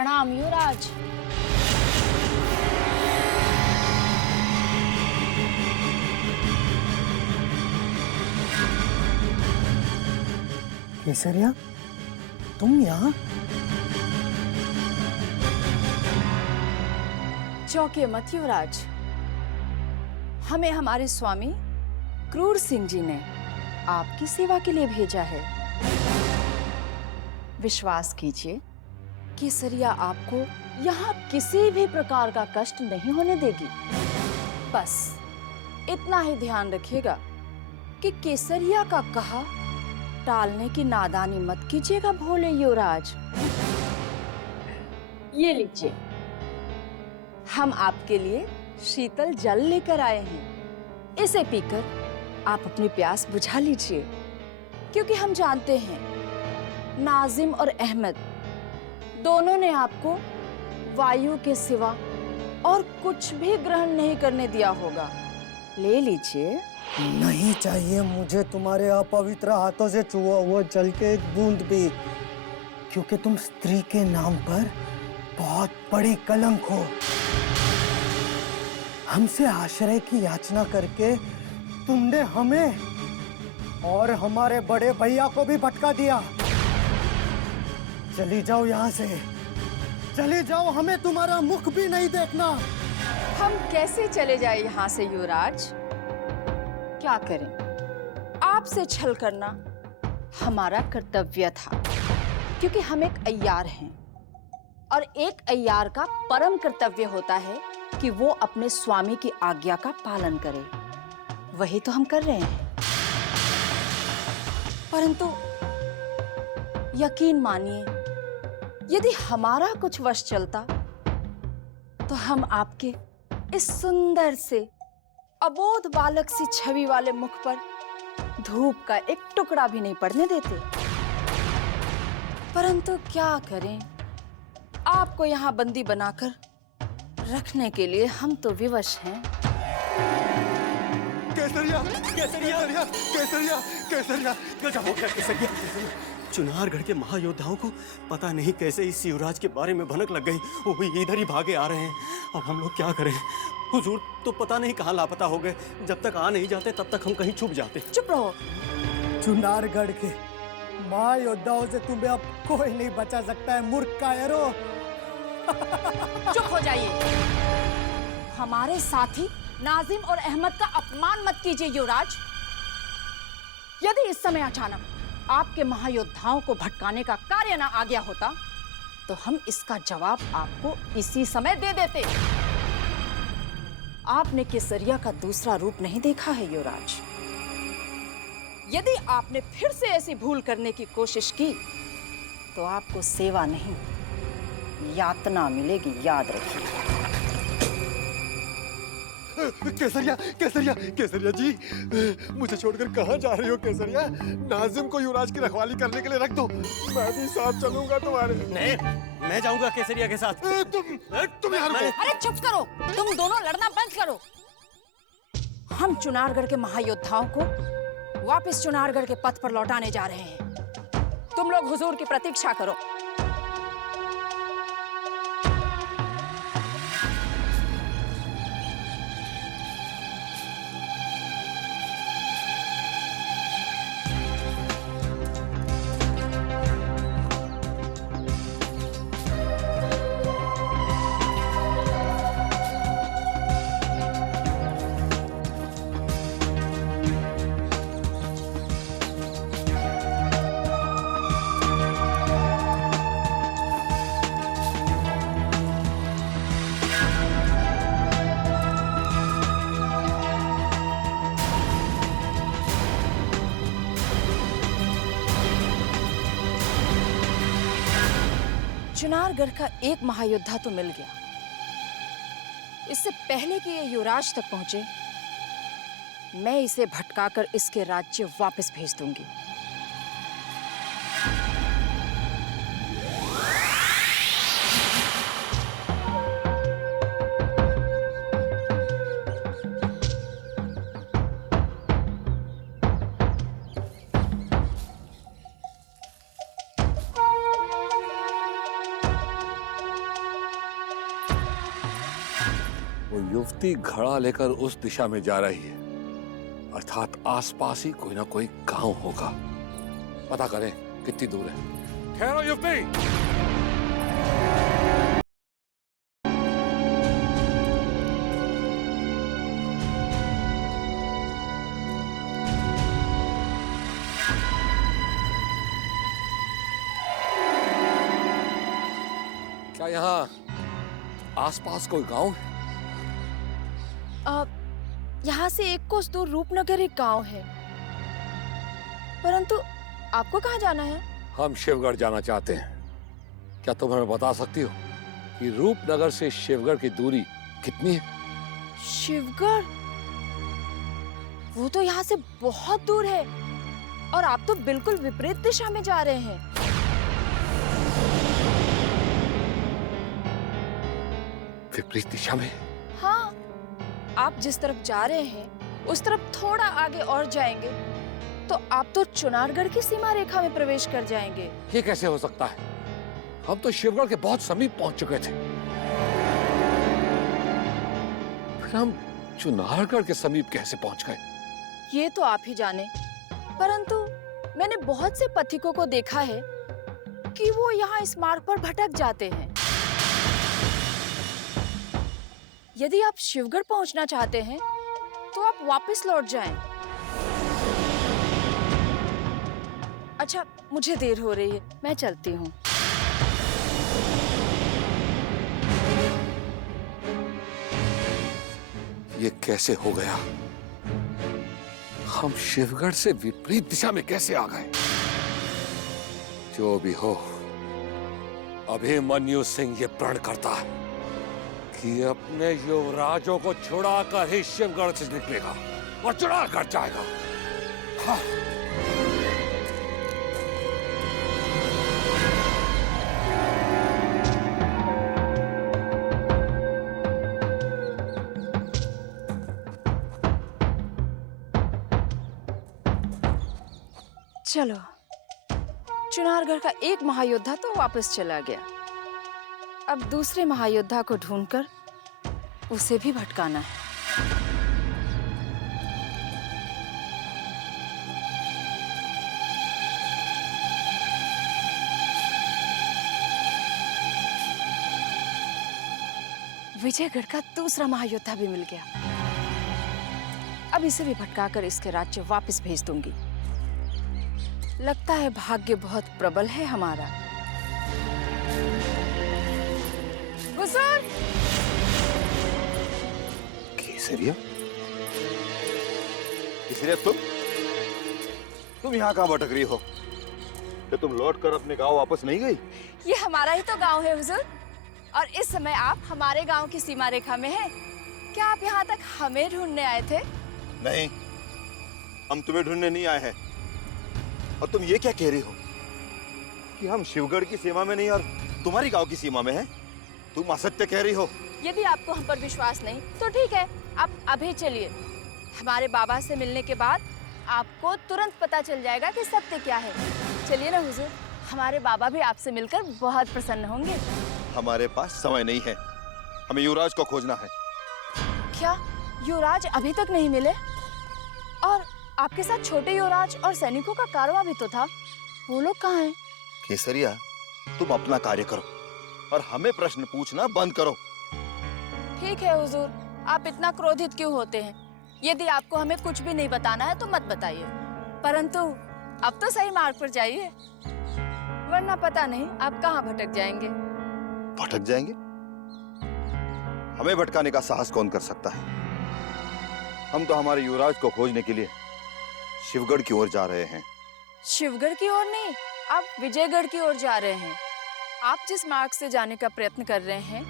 प्रणाम युवराज। केसरिया, तुम यहाँ? चौंकिए मत युवराज, हमें हमारे स्वामी क्रूर सिंह जी ने आपकी सेवा के लिए भेजा है। विश्वास कीजिए, केसरिया आपको यहाँ किसी भी प्रकार का कष्ट नहीं होने देगी। बस इतना ही ध्यान रखिएगा कि केसरिया का कहा टालने की नादानी मत कीजिएगा भोले युवराज। ये लीजिए, हम आपके लिए शीतल जल लेकर आए हैं। इसे पीकर आप अपनी प्यास बुझा लीजिए, क्योंकि हम जानते हैं नाजिम और अहमद दोनों ने आपको वायु के सिवा और कुछ भी ग्रहण नहीं करने दिया होगा। ले लीजिए। नहीं चाहिए मुझे तुम्हारे अपवित्र हाथों से छुआ हुआ जल के एक बूंद भी, क्योंकि तुम स्त्री के नाम पर बहुत बड़ी कलंक हो। हमसे आश्रय की याचना करके तुमने हमें और हमारे बड़े भैया को भी भटका दिया। चली जाओ यहाँ से, चली जाओ, हमें तुम्हारा मुख भी नहीं देखना। हम कैसे चले जाए यहाँ से युवराज? क्या करें, आपसे छल करना हमारा कर्तव्य था, क्योंकि हम एक अय्यार हैं और एक अय्यार का परम कर्तव्य होता है कि वो अपने स्वामी की आज्ञा का पालन करे। वही तो हम कर रहे हैं। परंतु यकीन मानिए, यदि हमारा कुछ वश चलता तो हम आपके इस सुंदर से अबोध बालक सी छवि वाले मुख पर धूप का एक टुकड़ा भी नहीं पड़ने देते। परंतु क्या करें, आपको यहाँ बंदी बनाकर रखने के लिए हम तो विवश हैं। केसरिया, केसरिया, केसरिया, केसरिया, गजब हो गया केसरिया। चुनारगढ़ के महायोद्धाओं को पता नहीं कैसे इस युवराज के बारे में भनक लग गई। वो इधर ही भागे आ रहे हैं। अब हम लोग क्या करें? हुजूर तो पता नहीं कहाँ लापता हो गए। जब तक आ नहीं जाते तब तक हम कहीं छुप जाते। चुप रहो। चुनारगढ़ के महायोद्धाओं से तुम्हें अब कोई नहीं बचा सकता है, मूर्ख कायरो। चुप हो जाइए। हमारे साथी नाजिम और अहमद का अपमान मत कीजिए युवराज। यदि इस समय अचानक आपके महायोद्धाओं को भटकाने का कार्य न आ गया होता तो हम इसका जवाब आपको इसी समय दे देते। आपने केसरिया का दूसरा रूप नहीं देखा है युवराज। यदि आपने फिर से ऐसी भूल करने की कोशिश की तो आपको सेवा नहीं, यातना मिलेगी, याद रखिए। केसरिया, केसरिया, केसरिया जी, मुझे छोड़कर कहाँ जा रही हो केसरिया? नाजिम को युवराज की रखवाली करने के लिए रख दो, मैं भी साथ चलूंगा तुम्हारे। नहीं, मैं जाऊंगा केसरिया के साथ। तुम यहाँ रुको। अरे चुप करो, तुम दोनों लड़ना बंद करो। हम चुनारगढ़ के महायोद्धाओं को वापस चुनारगढ़ के पथ पर लौटाने जा रहे हैं। तुम लोग हुजूर की प्रतीक्षा करो। चुनारगढ़ का एक महायोद्धा तो मिल गया। इससे पहले कि ये युवराज तक पहुंचे, मैं इसे भटकाकर इसके राज्य वापस भेज दूंगी। युवती घड़ा लेकर उस दिशा में जा रही है, अर्थात आसपास ही कोई ना कोई गांव होगा। पता करें कितनी दूर है। ठहरो युवती। क्या यहाँ आसपास कोई गांव है? यहाँ से एक कोस दूर रूपनगर एक गांव है, परंतु आपको कहाँ जाना है? हम शिवगढ़ जाना चाहते हैं। क्या तुम हमें बता सकती हो कि रूपनगर से शिवगढ़ की दूरी कितनी है? शिवगढ़? वो तो यहाँ से बहुत दूर है और आप तो बिल्कुल विपरीत दिशा में जा रहे हैं। विपरीत दिशा में? हाँ, आप जिस तरफ जा रहे हैं उस तरफ थोड़ा आगे और जाएंगे तो आप तो चुनारगढ़ की सीमा रेखा में प्रवेश कर जाएंगे। ये कैसे हो सकता है? हम तो शिवगढ़ के बहुत समीप पहुंच चुके थे। फिर हम चुनारगढ़ के समीप कैसे पहुंच गए? ये तो आप ही जाने, परंतु मैंने बहुत से पथिकों को देखा है कि वो यहाँ इस मार्ग पर भटक जाते हैं। यदि आप शिवगढ़ पहुंचना चाहते हैं तो आप वापस लौट जाएं। अच्छा, मुझे देर हो रही है, मैं चलती हूँ। ये कैसे हो गया? हम शिवगढ़ से विपरीत दिशा में कैसे आ गए? जो भी हो, अभिमन्यु सिंह ये प्रण करता है कि अपने युवराजों को छुड़ाकर ही शिवगढ़ से निकलेगा और चुनारगढ़ जाएगा। हाँ। चलो, चुनारगढ़ का एक महायोद्धा तो वापस चला गया। अब दूसरे महायोद्धा को ढूंढकर उसे भी भटकाना है। विजयगढ़ का दूसरा महायोद्धा भी मिल गया। अब इसे भी भटकाकर इसके राज्य वापस भेज दूंगी। लगता है भाग्य बहुत प्रबल है हमारा। हुजूर! केसरिया? केसरिया, तुम यहाँ कहाँ भटक रही हो? क्या तुम लौटकर अपने गांव वापस नहीं गई? ये हमारा ही तो गांव है हुजूर, और इस समय आप हमारे गांव की सीमा रेखा में हैं। क्या आप यहाँ तक हमें ढूंढने आए थे? नहीं, हम तुम्हें ढूंढने नहीं आए हैं। और तुम ये क्या कह रही हो कि हम शिवगढ़ की सीमा में नहीं और तुम्हारी गांव की सीमा में हैं? तुम असत्य कह रही हो। यदि आपको हम पर विश्वास नहीं तो ठीक है, आप अभी चलिए। हमारे बाबा से मिलने के बाद आपको तुरंत पता चल जाएगा कि सत्य क्या है। चलिए ना हुजूर, हमारे बाबा भी आपसे मिलकर बहुत प्रसन्न होंगे। हमारे पास समय नहीं है, हमें युवराज को खोजना है। क्या युवराज अभी तक नहीं मिले? और आपके साथ छोटे युवराज और सैनिकों का कारवां भी तो था, वो लोग कहाँ हैं? केसरिया, तुम अपना कार्य करो और हमें प्रश्न पूछना बंद करो। ठीक है हुजूर, आप इतना क्रोधित क्यों होते हैं? यदि आपको हमें कुछ भी नहीं बताना है तो मत बताइए, परंतु अब तो सही मार्ग पर जाइए, वरना पता नहीं आप कहाँ भटक जाएंगे। भटक जाएंगे? हमें भटकाने का साहस कौन कर सकता है? हम तो हमारे युवराज को खोजने के लिए शिवगढ़ की ओर जा रहे हैं। शिवगढ़ की ओर नहीं, आप विजयगढ़ की ओर जा रहे हैं। आप जिस मार्ग से जाने का प्रयत्न कर रहे हैं,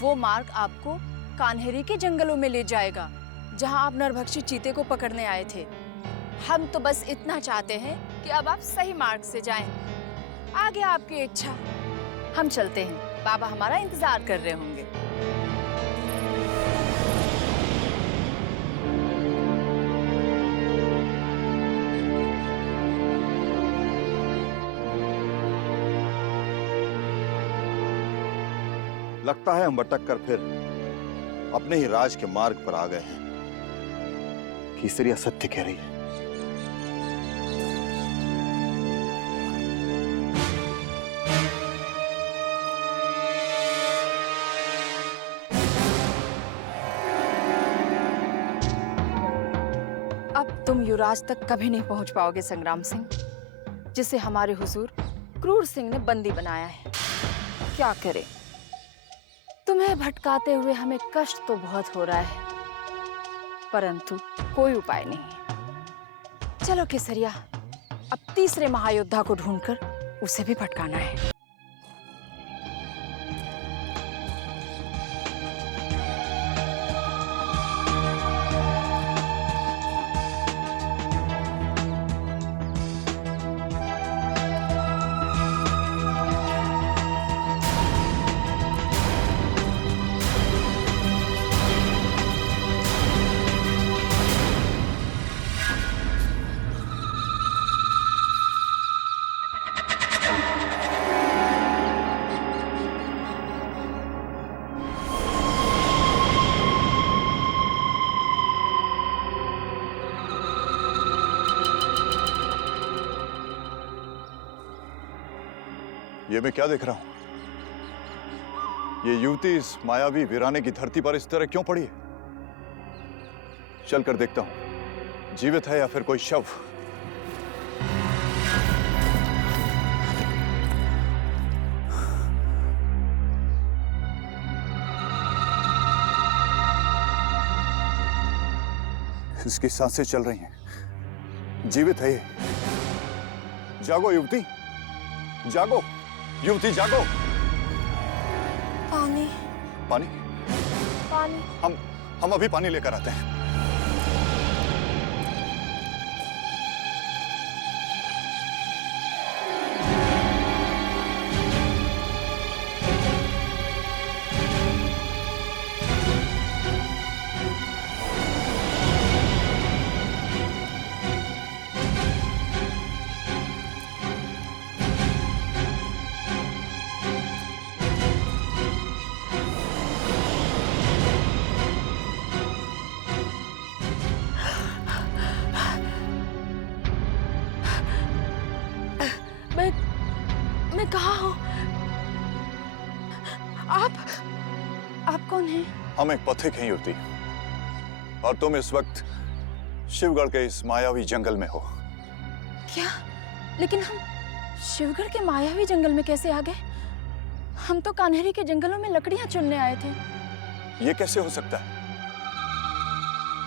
वो मार्ग आपको कान्हेरी के जंगलों में ले जाएगा, जहां आप नरभक्षी चीते को पकड़ने आए थे। हम तो बस इतना चाहते हैं कि अब आप सही मार्ग से जाएं। आगे आपकी इच्छा। हम चलते हैं, बाबा हमारा इंतजार कर रहे होंगे। लगता है हम भटक कर फिर अपने ही राज के मार्ग पर आ गए हैं। केसरिया सत्य कह रही है। अब तुम युवराज तक कभी नहीं पहुंच पाओगे संग्राम सिंह, जिसे हमारे हुजूर क्रूर सिंह ने बंदी बनाया है। क्या करें, तुम्हें भटकाते हुए हमें कष्ट तो बहुत हो रहा है, परंतु कोई उपाय नहीं है। चलो केसरिया, अब तीसरे महायोद्धा को ढूंढकर उसे भी भटकाना है। ये मैं क्या देख रहा हूं? ये युवती इस मायावी वीराने की धरती पर इस तरह क्यों पड़ी है? चलकर देखता हूं, जीवित है या फिर कोई शव। इसकी सांसें चल रही हैं, जीवित है ये। जागो युवती, जागो युवती, जागो। पानी पानी? पानी। हम अभी पानी लेकर आते हैं। मैं कहाँ हूँ? आप कौन हैं? हम एक पथिक हैं युवती, और तुम इस वक्त शिवगढ़ के इस मायावी जंगल में हो। क्या? लेकिन हम शिवगढ़ के मायावी जंगल में कैसे आ गए? हम तो कान्हेरी के जंगलों में लकड़ियां चुनने आए थे। ये कैसे हो सकता है?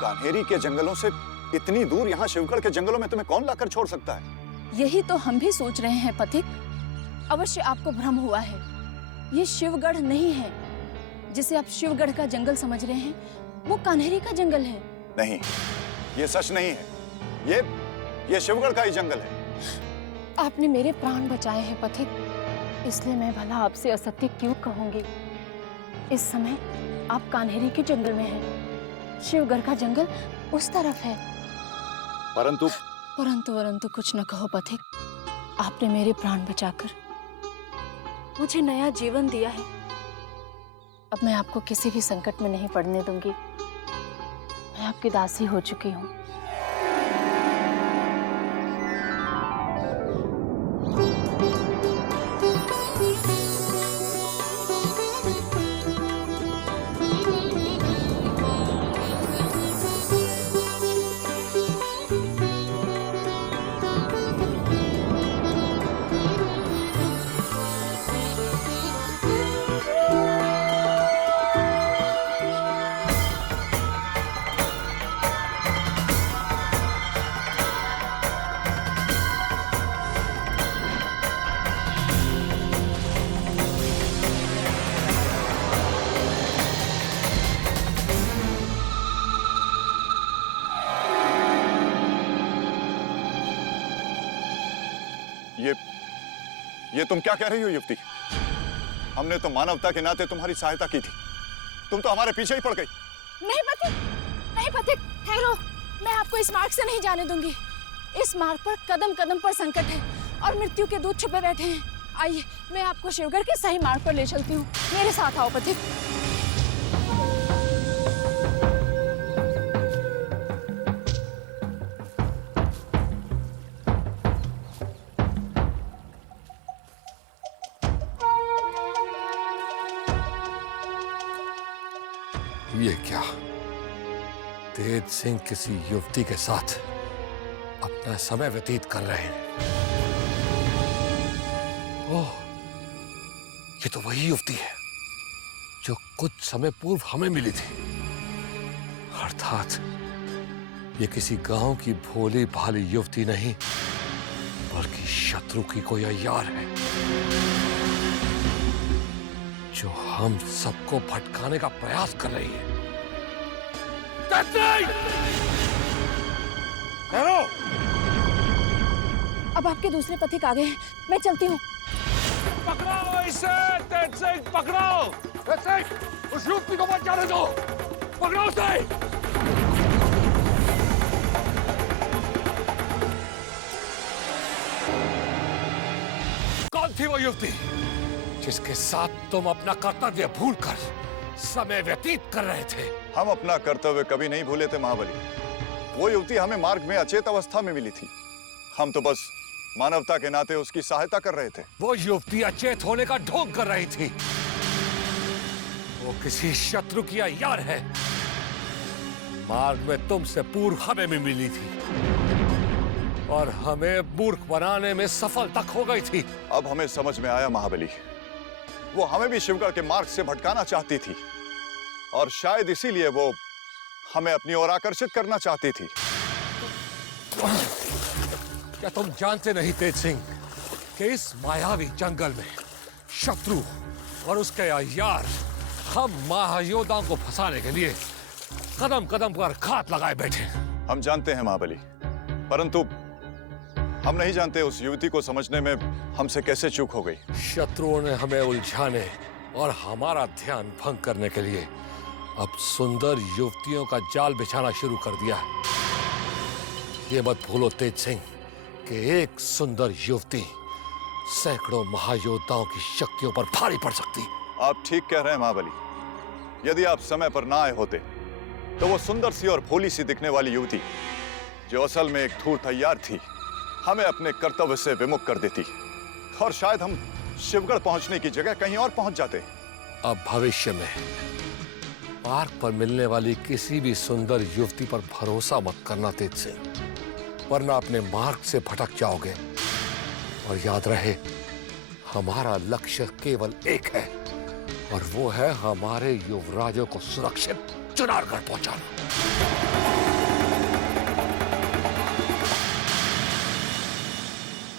कान्हेरी के जंगलों से इतनी दूर यहाँ शिवगढ़ के जंगलों में तुम्हें कौन लाकर छोड़ सकता है? यही तो हम भी सोच रहे हैं पथिक। अवश्य आपको भ्रम हुआ है। ये शिवगढ़ नहीं है। जिसे आप शिवगढ़ का जंगल समझ रहे हैं, वो कान्हेरी का जंगल है। नहीं, ये सच नहीं है। ये शिवगढ़ का ही जंगल है। आपने मेरे प्राण बचाए हैं पथिक, इसलिए मैं भला आपसे असत्य क्यों कहूंगी। इस समय आप कान्हेरी के जंगल में हैं। शिवगढ़ का जंगल उस तरफ है। परंतु कुछ न कहो पथिक। आपने मेरे प्राण बचाकर मुझे नया जीवन दिया है। अब मैं आपको किसी भी संकट में नहीं पड़ने दूंगी। मैं आपकी दासी हो चुकी हूँ। ये तुम क्या कह रही हो युवती? हमने तो मानवता के नाते तुम्हारी सहायता की थी, तुम तो हमारे पीछे ही पड़ गई। नहीं पथिक, ठहरो। मैं आपको इस मार्ग से नहीं जाने दूंगी। इस मार्ग पर कदम कदम पर संकट है और मृत्यु के दूत छुपे बैठे हैं। आइए, मैं आपको शिवगढ़ के सही मार्ग पर ले चलती हूँ। मेरे साथ आओ पथिक। ये क्या? तेज सिंह किसी युवती के साथ अपना समय व्यतीत कर रहे हैं। ओह, ये तो वही युवती है जो कुछ समय पूर्व हमें मिली थी। अर्थात ये किसी गांव की भोली भाली युवती नहीं, बल्कि शत्रु की कोई अय्यार है जो हम सबको भटकाने का प्रयास कर रही है। अब आपके दूसरे पथिक आ गए हैं, मैं चलती हूँ। पकड़ो इसे, तेज सिंह, पकड़ो! तेज सिंह, उस युवती को मत जाने दो! पकड़ो उसे! कौन थी वो युवती जिसके साथ तुम अपना कर्तव्य भूलकर समय व्यतीत कर रहे थे? हम अपना कर्तव्य कभी नहीं भूले थे महाबली। वो युवती हमें मार्ग में अचेत अवस्था में मिली थी। हम तो बस मानवता के नाते उसकी सहायता कर रहे थे। वो युवती अचेत होने का ढोंग कर रही थी। वो किसी शत्रु की अय्यार है। मार्ग में तुमसे पूर्व हमें भी मिली थी और हमें मूर्ख बनाने में सफल तक हो गई थी। अब हमें समझ में आया महाबली, वो हमें भी शिवगढ़ के मार्ग से भटकाना चाहती थी और शायद इसीलिए वो हमें अपनी ओर आकर्षित करना चाहती थी। क्या तुम जानते नहीं तेज सिंह कि इस मायावी जंगल में शत्रु और उसके अय्यार हम महायोद्धाओं को फंसाने के लिए कदम कदम पर घात लगाए बैठे? हम जानते हैं महाबली, परंतु हम नहीं जानते उस युवती को समझने में हमसे कैसे चूक हो गई। शत्रुओं ने हमें उलझाने और हमारा ध्यान भंग करने के लिए अब सुंदर युवतियों का जाल बिछाना शुरू कर दिया है। ये मत भूलो तेज सिंह कि एक सुंदर युवती सैकड़ों महायोद्धाओं की शक्तियों पर भारी पड़ सकती। आप ठीक कह रहे हैं महाबली। यदि आप समय पर ना आए होते तो वो सुंदर सी और भोली सी दिखने वाली युवती, जो असल में एक धूर्त तैयार थी, हमें अपने कर्तव्य से विमुख कर देती और शायद हम शिवगढ़ पहुंचने की जगह कहीं और पहुंच जाते। अब भविष्य में मार्ग पर मिलने वाली किसी भी सुंदर युवती पर भरोसा मत करना तेज सिंह, वरना अपने मार्ग से भटक जाओगे। और याद रहे, हमारा लक्ष्य केवल एक है और वो है हमारे युवराजों को सुरक्षित चुनारगढ़ पहुंचाना।